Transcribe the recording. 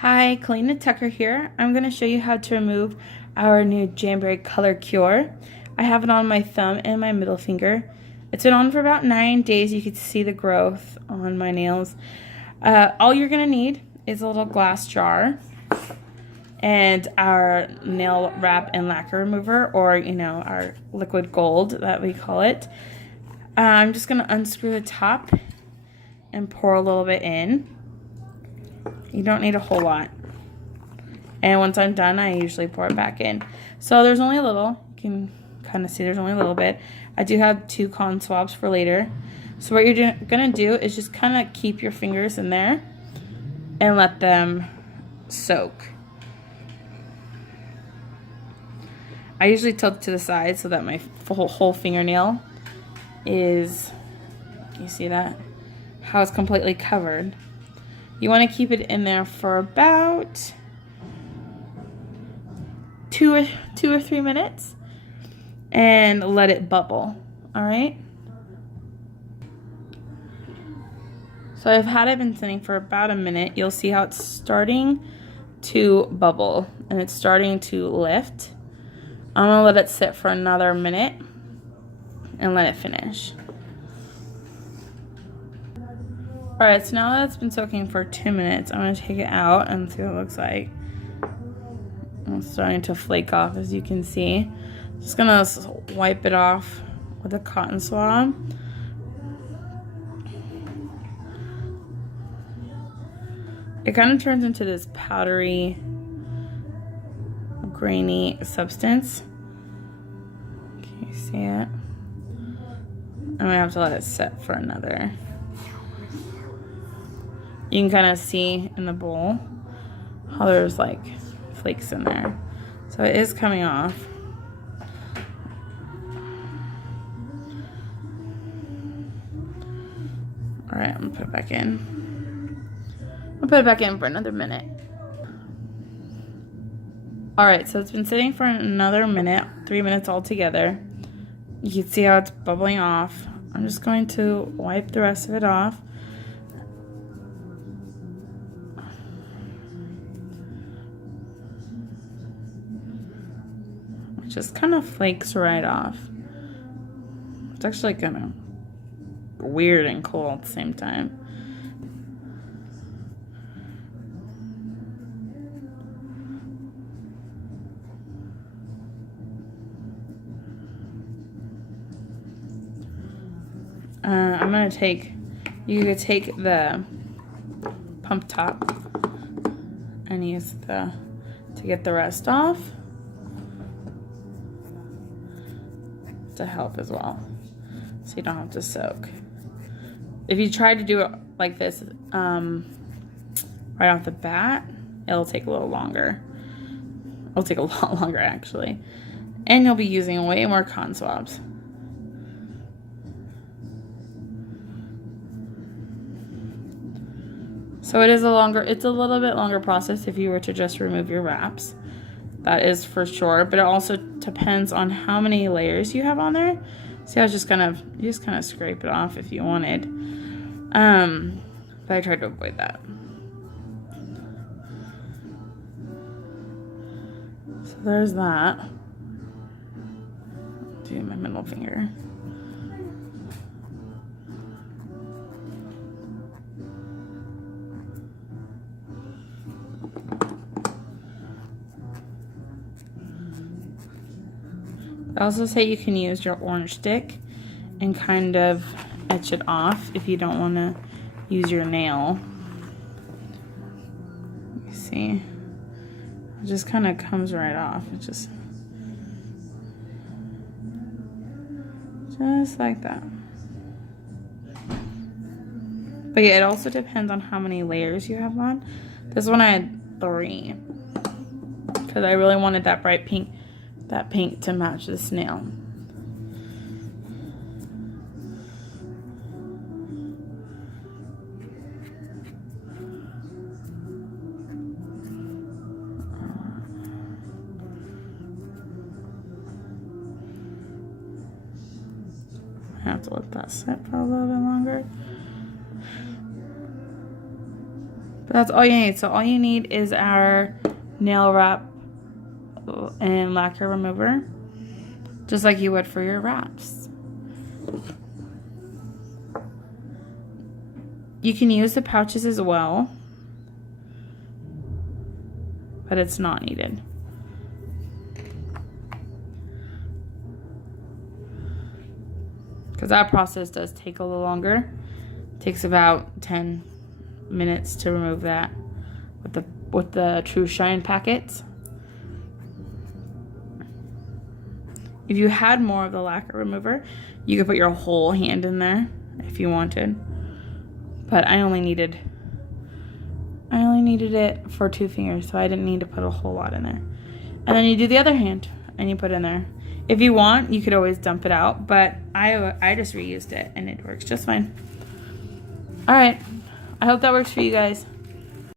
Hi, Kalina Tucker here. I'm going to show you how to remove our new Jamberry ColourCure. I have it on my thumb and my middle finger. It's been on for about 9 days. You can see the growth on my nails. All you're going to need is a little glass jar and our nail wrap and lacquer remover, or our liquid gold that we call it. I'm just going to unscrew the top and pour a little bit in. You don't need a whole lot. And once I'm done, I usually pour it back in. So there's only a little. You can kind of see there's only a little bit. I do have 2 cotton swabs for later. So what you're going to do is just kind of keep your fingers in there and let them soak. I usually tilt it to the side so that my whole fingernail is, you see that? How it's completely covered. You want to keep it in there for about 2 or 3 minutes and let it bubble. All right. So I've had it been sitting for about a minute. You'll see how it's starting to bubble and it's starting to lift. I'm gonna let it sit for another minute and let it finish. Alright, so now that it's been soaking for 2 minutes, I'm going to take it out and see what it looks like. It's starting to flake off, as you can see. Just going to wipe it off with a cotton swab. It kind of turns into this powdery, grainy substance. Can you see it? I'm going to have to let it set for another. You can kind of see in the bowl how there's like flakes in there. So it is coming off. All right, I'm gonna put it back in. I'll put it back in for another minute. All right, so it's been sitting for another minute, 3 minutes altogether. You can see how it's bubbling off. I'm just going to wipe the rest of it off. Just kind of flakes right off. It's actually kind of weird and cool at the same time. I'm gonna take, you could take the pump top and use to get the rest off. To help as well, so you don't have to soak. If you try to do it like this right off the bat, it'll take a little longer. It'll take a lot longer actually, and you'll be using way more cotton swabs. So it's a little bit longer process if you were to just remove your wraps. That is for sure, but it also depends on how many layers you have on there. See, you just kind of scrape it off if you wanted. But I tried to avoid that. So there's that. Do my middle finger. I also say you can use your orange stick and kind of etch it off if you don't want to use your nail. You see, it just kind of comes right off. It just like that. But yeah, it also depends on how many layers you have on. This one I had 3 because I really wanted that bright pink. That pink to match this nail. I have to let that sit for a little bit longer. But That's all you need. So all you need is our nail wrap and lacquer remover, just like you would for your wraps. You can use the pouches as well, but it's not needed. Because that process does take a little longer. It takes about 10 minutes to remove that with the True Shine packets. If you had more of the lacquer remover, you could put your whole hand in there if you wanted. But I only needed it for 2 fingers, so I didn't need to put a whole lot in there. And then you do the other hand and you put it in there. If you want, you could always dump it out, but I just reused it and it works just fine. All right, I hope that works for you guys.